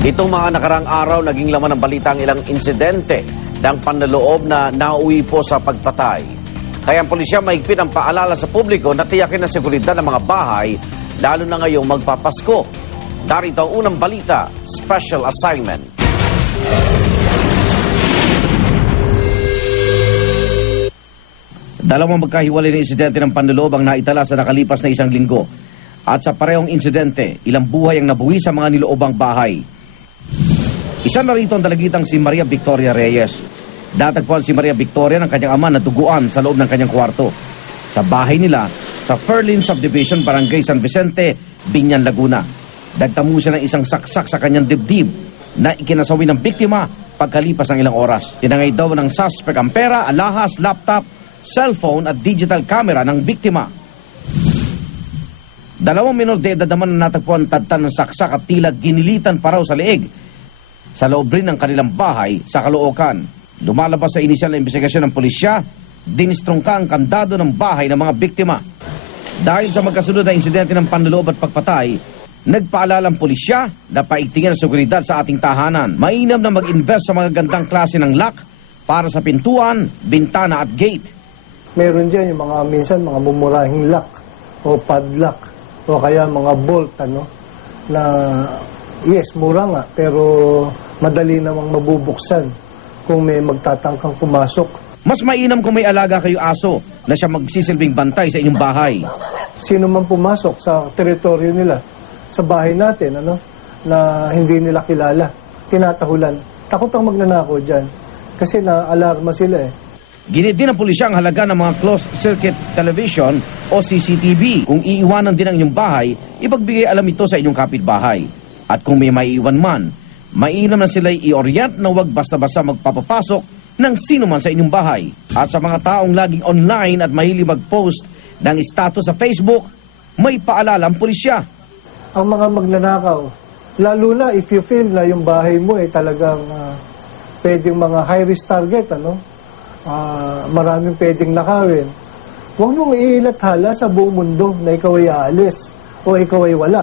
Itong mga nakarang araw, naging laman ng balita ang ilang insidente ng panloloob na nauwi po sa pagpatay. Kaya ang pulisya mahigpit ang paalala sa publiko na tiyakin ang seguridad ng mga bahay, lalo na ngayong magpapasko. Darito ang unang balita, special assignment. Dalawang magkahiwalay na insidente ng panloloob ang naitala sa nakalipas na isang linggo. At sa parehong insidente, ilang buhay ang nabuwi sa mga niloobang bahay. Isa na rito ang dalagitang si Maria Victoria Reyes. Datagpuan si Maria Victoria ng kanyang ama na duguan sa loob ng kanyang kwarto. Sa bahay nila, sa Ferlin Subdivision, Barangay San Vicente, Binyan, Laguna. Dagtamo siya ng isang saksak sa kanyang dibdib na ikinasawi ng biktima pagkalipas ng ilang oras. Tinangay daw ng suspect ang pera, alahas, laptop, cellphone at digital camera ng biktima. Dalawang minor de edad naman na natagpuan tadtan ng saksak at tila ginilitan pa raw sa leeg sa loob rin ng kanilang bahay sa Caloocan. Lumalabas sa inisyal na investigasyon ng pulisya, dinistrungka ang kandado ng bahay ng mga biktima. Dahil sa magkasunod na insidente ng panloloob at pagpatay, nagpaalala ang pulisya na paigtingin ang seguridad sa ating tahanan. Mainam na mag-invest sa mga gandang klase ng lock para sa pintuan, bintana at gate. Meron dyan yung mga minsan mga mumurahing lock o padlock o kaya mga bolt na yes, mura nga pero madali namang mabubuksan kung may magtatangkang pumasok. Mas mainam kung may alaga kayo aso na siya magsisilbing bantay sa inyong bahay. Sino man pumasok sa teritoryo nila, sa bahay natin, na hindi nila kilala, tinatahulan. Takot ang magnanakaw dyan kasi na-alarma sila eh. Ginit din ng pulisya ang halaga ng mga closed-circuit television o CCTV. Kung iiwanan din ang inyong bahay, ipagbigay alam ito sa inyong kapitbahay. At kung may maiiwan man, mainam na sila'y i-orient na huwag basta-basta magpapapasok ng sino man sa inyong bahay. At sa mga taong laging online at mahilig mag-post ng status sa Facebook, may paalala ang pulisya. Ang mga magnanakaw, lalo na if you feel na yung bahay mo ay talagang pwedeng mga high-risk target, maraming pwedeng nakawin, huwag mong iilathala sa buong mundo na ikaw ay aalis o ikaw ay wala.